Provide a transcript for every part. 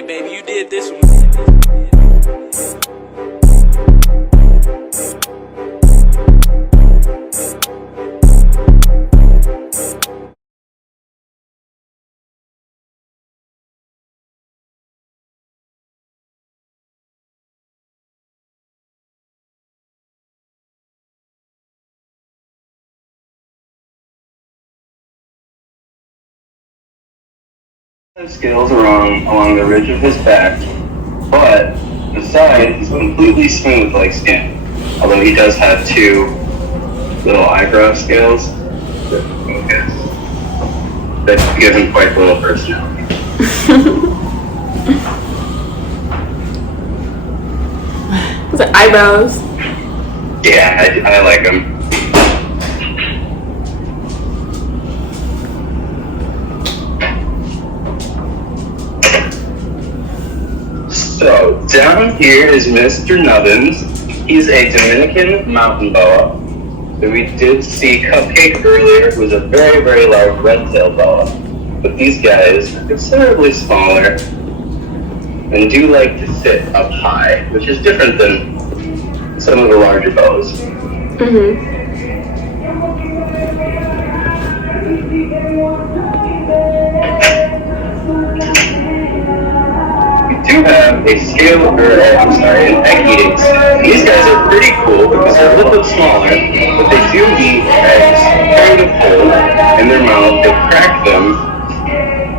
Hey baby, you did this one. Scales along the ridge of his back, but the side is completely smooth like skin. Although he does have two little eyebrow scales that give him quite a little personality. What's it, eyebrows? Yeah, I like him. So, down here is Mr. Nubbins. He's a Dominican mountain boa. So we did see Cupcake earlier, who was a very, very large red-tailed boa. But these guys are considerably smaller and do like to sit up high, which is different than some of the larger boas. Do have a an egg-eating snail. These guys are pretty cool because they're a little bit smaller, but they do eat eggs kind of whole in their mouth. They crack them,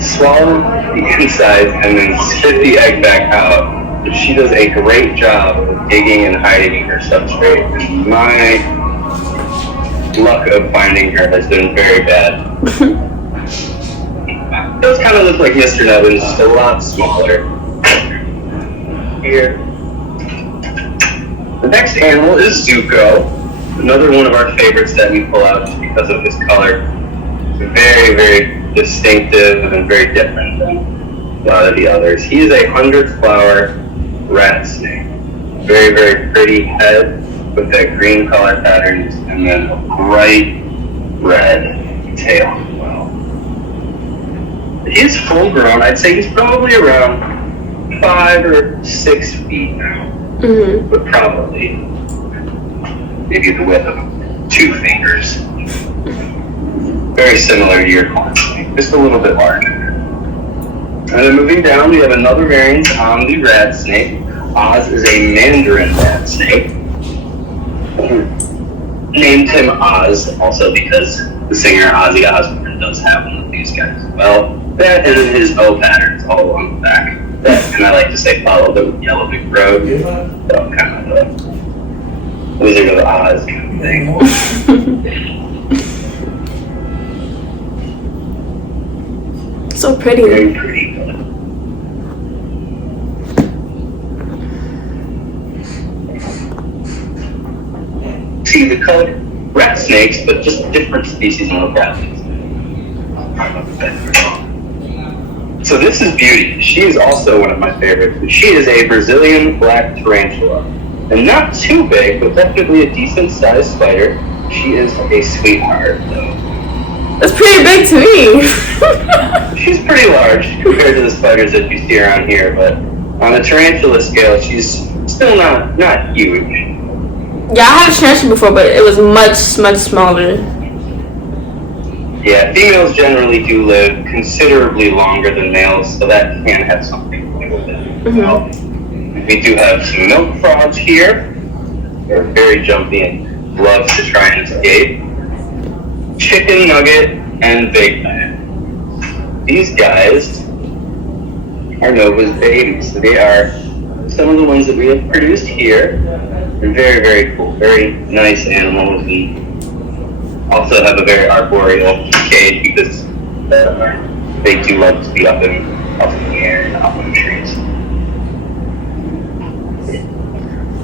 swallow the inside, and then spit the egg back out. But she does a great job of digging and hiding her substrate. And my luck of finding her has been very bad. Those kind of look like Mr. Nubbins, just a lot smaller. Here. The next animal is Zuko, another one of our favorites that we pull out just because of his color. It's very, very distinctive and very different than a lot of the others. He is a 100-flower rat snake. Very, very pretty head with that green color patterns and then a bright red tail. He's full grown. I'd say he's probably around 5 or 6 feet now, but probably maybe the width of 2 fingers. Very similar to your corn snake, just a little bit larger. And then moving down, we have another variant on the rat snake. Oz is a Mandarin rat snake. Named him Oz also because the singer Ozzy Osbourne does have one of these guys. Well, that and his O patterns all along the back. And I like to say follow the yellow brick road. So kind of a Wizard of Oz kind of thing. So pretty. Very pretty. See the color? Rat snakes, but just different species of rat snakes. So this is Beauty. She is also one of my favorites. She is a Brazilian black tarantula. And not too big, but definitely a decent sized spider. She is a sweetheart, though. That's pretty big to me. She's pretty large compared to the spiders that you see around here, but on the tarantula scale, she's still not huge. Yeah, I had a tarantula before, but it was much smaller. Yeah, females generally do live considerably longer than males, so that can have something to do with it. Well, we do have some milk frogs here. They're very jumpy and love to try and escape. Chicken nugget and Big Mac. These guys are Nova's babies. So they are some of the ones that we have produced here. They're very, very cool, very nice animals. We also have a very arboreal cage because they do like to be up in the air and up in the trees.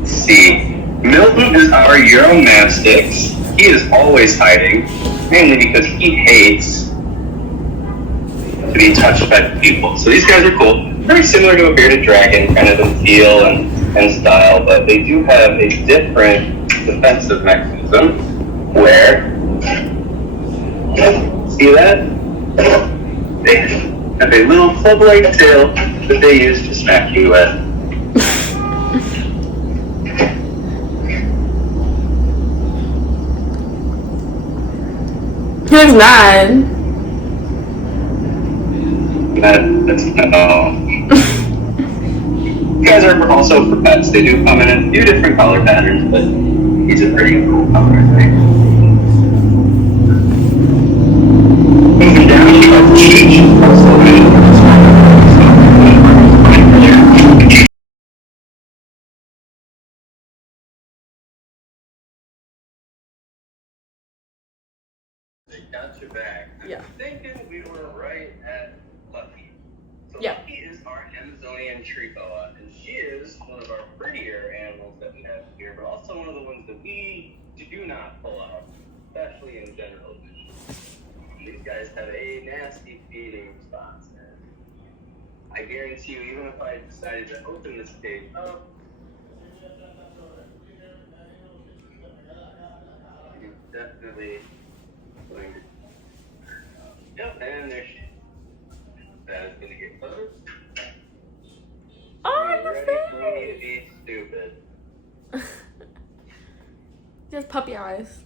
Let's see. Milton is our Euromastix. He is always hiding, mainly because he hates to be touched by people. So these guys are cool. Very similar to a bearded dragon, kind of in feel and style, but they do have a different defensive mechanism where, see that? They have a little club-like tail that they use to smack you with. He's not. That's no. These guys are also for pets. They do come in a few different color patterns, but he's a pretty cool color, I think. Moving down, you have Cheech. They got you back. Yeah. I'm thinking we were right at Lucky. So Yeah. Lucky is our Amazonian tree boa, and she is one of our prettier animals that we have here, but also one of the ones that we do not pull out, especially in general vision. These guys have a nasty feeding response. I guarantee you, even if I decided to open this page up, you're definitely going to. Yep, and there she is. That is going to get close. Oh, She's ready for me to be stupid. She has puppy eyes.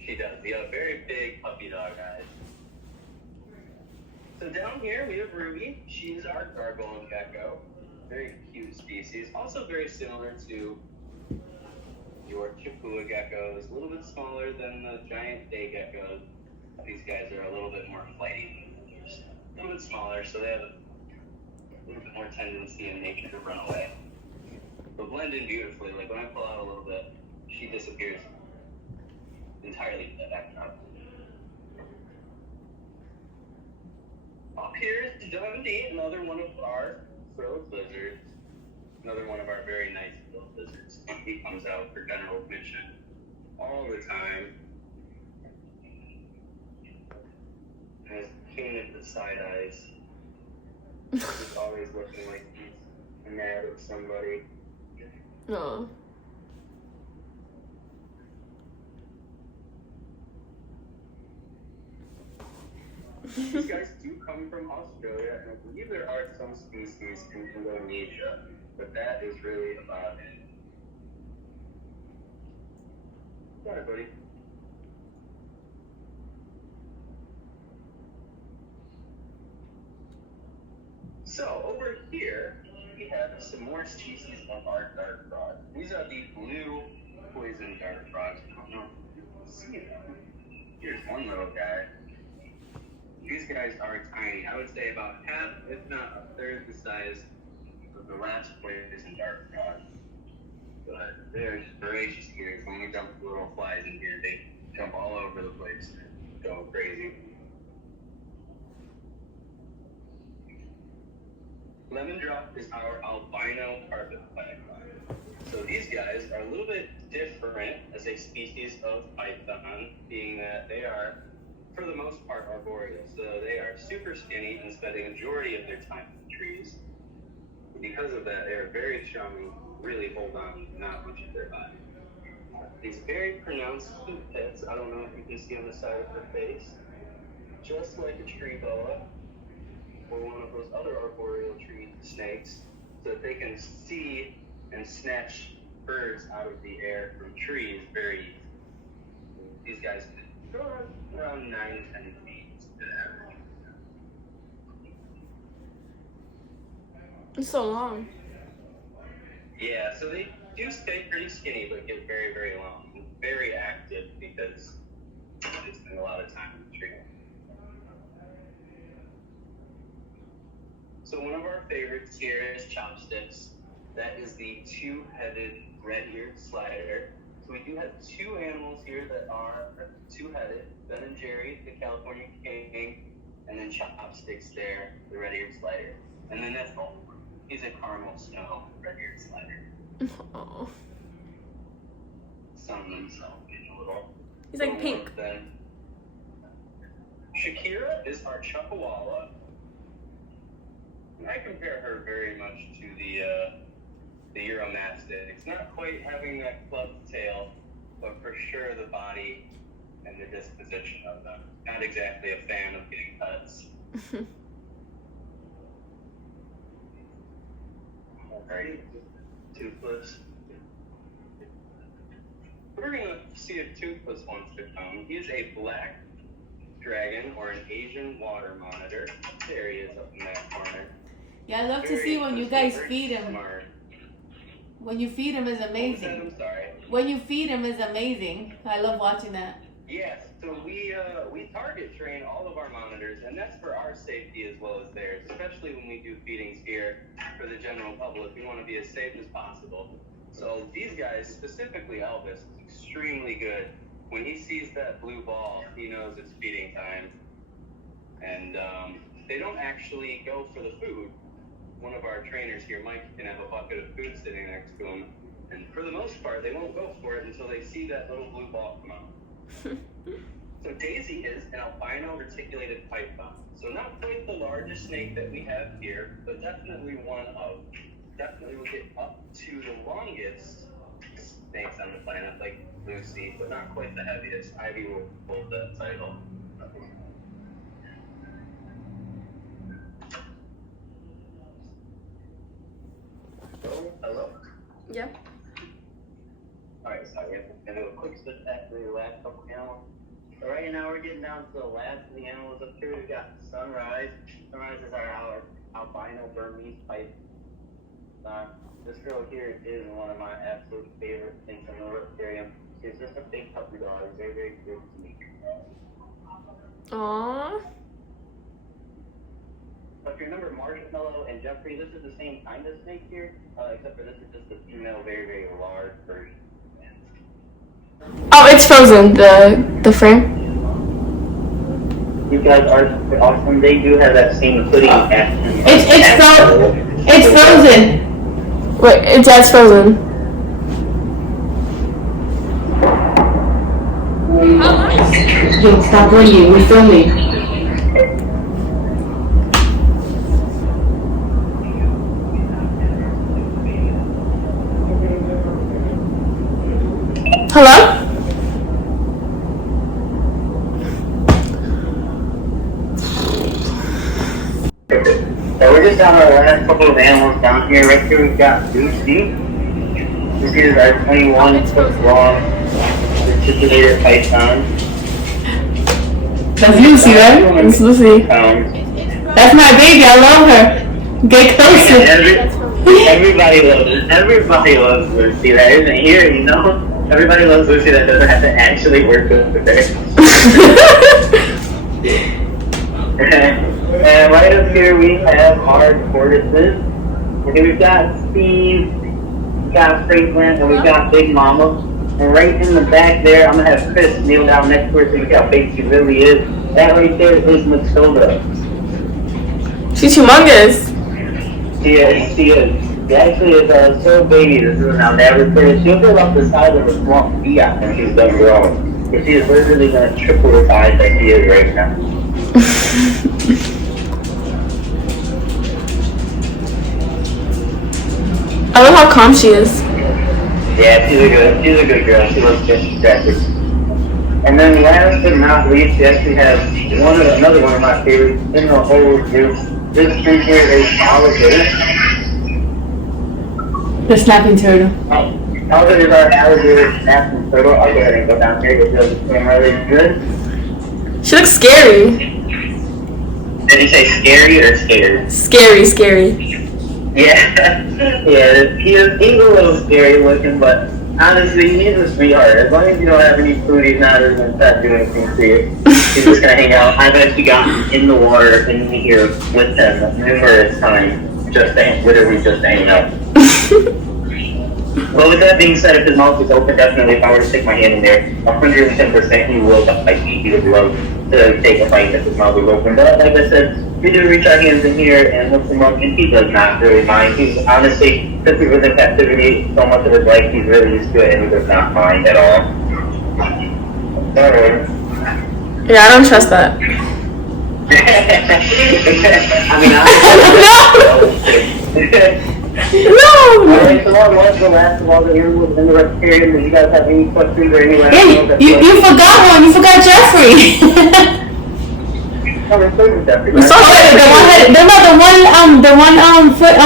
She does. You have very big puppy dog eyes. So down here we have Ruby. She's our gargoyle gecko. Very cute species. Also very similar to your Chipua geckos. A little bit smaller than the giant day geckos. These guys are a little bit more flighty. A little bit smaller, so they have a little bit more tendency in nature to run away. They'll blend in beautifully. Like when I pull out a little bit, she disappears entirely to the backdrop. Up here is Dundee, another one of our frilled lizards. Another one of our very nice frilled lizards. He comes out for general admission all the time. Has king of the side eyes. He's always looking like he's mad at somebody. No. These guys do come from Australia, and I believe there are some species in Indonesia, but that is really about it. Got it, buddy. So, over here, we have some more species of our dart frogs. These are the blue poison dart frogs. I don't know if you can see them. Here's one little guy. These guys are tiny. I would say about half, if not a third, the size of the last poison dart frog. But they're just voracious eaters. When we dump little flies in here, they jump all over the place and go crazy. Lemon drop is our albino carpet python. So these guys are a little bit different as a species of python, being that they are, for the most part, arboreal. So they are super skinny and spend a majority of their time in trees. Because of that, they are very strong and really hold on to not much of their body. These very pronounced hoop pits, I don't know if you can see on the side of her face, just like a tree boa or one of those other arboreal tree snakes, so that they can see and snatch birds out of the air from trees very easily. These guys can go around 9 to 10 feet to average. It's so long. Yeah, so they do stay pretty skinny, but get very, very long and very active because they spend a lot of time in the tree. So one of our favorites here is Chopsticks. That is the two-headed red-eared slider. So we do have two animals here that are two-headed. Ben and Jerry, the California king, and then Chopsticks there, the red-eared slider. And then that's all. He's a caramel snow red-eared slider. Oh. Some of themselves getting a little. He's like pink. Shakira is our Chuckawalla. I compare her very much to the Euromastics. Not quite having that clubbed tail, but for sure the body and the disposition of them. Not exactly a fan of getting cuts. Alright, toothless. We're gonna see if Toothless wants to come. He's a black dragon or an Asian water monitor. There he is up in that corner. Yeah, I love to see when you guys feed him. Smart. When you feed him is amazing. I'm sorry. When you feed him is amazing. I love watching that. Yes, so we target train all of our monitors, and that's for our safety as well as theirs, especially when we do feedings here for the general public. We want to be as safe as possible. So these guys, specifically Elvis, is extremely good. When he sees that blue ball, he knows it's feeding time. And they don't actually go for the food. One of our trainers here, Mike, can have a bucket of food sitting next to him. And for the most part, they won't go for it until they see that little blue ball come out. So Daisy is an albino reticulated python. So not quite the largest snake that we have here, but definitely one of. Definitely will get up to the longest snakes on the planet, like Lucy, but not quite the heaviest. Ivy will hold that title. So, hello? Yep. Alright, so I'm going to do a quick split back to the last couple animals. So right now we're getting down to the last of the animals up here. We've got Sunrise. Sunrise is our albino Burmese python. This girl here is one of my absolute favorite things in the Reptarium. She's just a big puppy dog. Very, very good to me. Aww. So if you remember Marshmallow and Jeffrey, this is the same kind of snake here, except for this is just a female, very, very large version. Oh, it's frozen, the frame. You guys are awesome. They do have that same pudding action. It's frozen. Wait, it's frozen. Yo, stop ringing. We're filming. Hello? So we're just on our last couple of animals down here. Right here we've got Lucy. This is our 21-foot long reticulated python. That's Lucy, right? It's Lucy. That's my baby. I love her. Get closer. Everybody loves Lucy that isn't here, you know? Everybody loves Lucy that doesn't have to actually work with her. And right up here we have our tortoises. Okay, we've got Steve, we've got Franklin, and we've got Big Mama. And right in the back there, I'm going to have Chris kneel down next to her so you see how big she really is. That right there is Matilda. She's humongous. She is. She actually is so baby. This is now never clear. She'll be about the size of a small Fiat when she's done growing. But she is literally going to triple the size that she is right now. I love how calm she is. Yeah, she's a good girl. She looks just distracted. And then last but not least, we actually have another one of my favorites in the whole group. This creature is alligator. The snapping turtle. Alligator is our alligator snapping turtle. I'll go ahead and go down here because it's doing really good. She looks scary. Did you say scary or scared? Scary. Yeah, he's a little scary looking, but honestly, he's a sweetheart. As long as you don't have any food, he's not even going to start doing anything to you. He's just going to hang out. I've actually gotten in the water in here with him numerous times, literally just hanging out. Well, with that being said, if his mouth is open, definitely if I were to stick my hand in there, 110% he will bite me. He would love to take a bite if his mouth is open. But like I said, we do reach our hands in here and lift him up, and he does not really mind. He's honestly, since he was in captivity so much of his life, he's really used to it and he does not mind at all. Alright. Yeah, I don't trust that. No! Alright, so that was the last of all the animals in the Reptarium. Do you guys have any questions or any last Yeah, you forgot one. You forgot Jeffrey. No, we're still with Jeffrey. I'm so sorry. The one foot,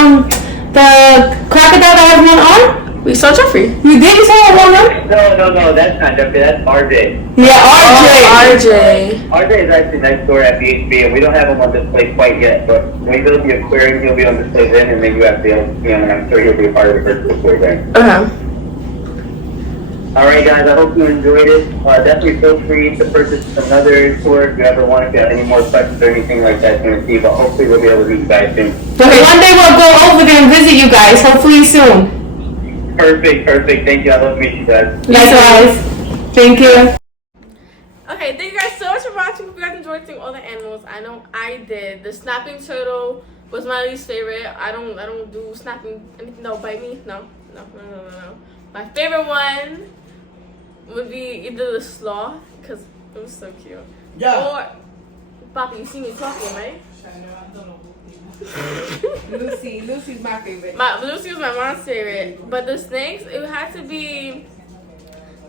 The crocodile that has one arm? We saw Jeffrey. You did? You saw one arm? No, that's not Jeffrey, that's RJ. Yeah, RJ. RJ. RJ is actually next door at BHB, and we don't have him on display quite yet, but when we build the aquarium, he'll be on display then, and then you have to see him, and I'm sure he'll be a part of the virtual tour then. Alright guys, I hope you enjoyed it. Definitely feel free to purchase another tour if you ever want, if you have any more questions or anything like that you want to see, but hopefully we'll be able to meet you guys soon. Okay, one day we'll go over there and visit you guys, hopefully soon. Perfect. Thank you. I love to meet you guys. Likewise. Thank you. Okay, thank you guys so much for watching. Hope you guys enjoyed seeing all the animals. I know I did. The snapping turtle was my least favorite. I don't do snapping anything that will bite me. No. My favorite one would be either the sloth, because it was so cute. Yeah. Or Papi, you see me talking, right? Lucy's my favorite. Lucy was my mom's favorite. But the snakes, it would have to be,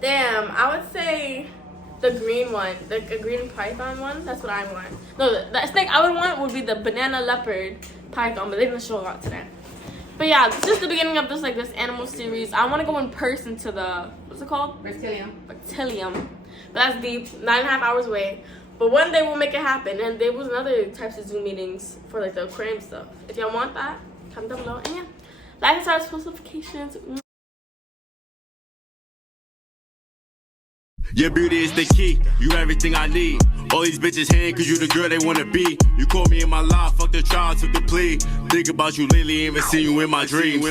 I would say the green one, the green python one. That's what I want. No, the snake I would want would be the banana leopard python, but they didn't show a lot today. But yeah, this is the beginning of this animal series. I want to go in person to the, what's it called? Reptarium. But that's deep, 9.5 hours away. But one day we'll make it happen. And there was another types of Zoom meetings for like the aquarium stuff. If y'all want that, comment down below. And yeah, like and subscribe, post notifications. Your beauty is the key, you everything I need. All these bitches hating cause you the girl they wanna be. You called me in my life, fuck the trial, took the plea. Think about you lately, ain't even seen you in my dreams.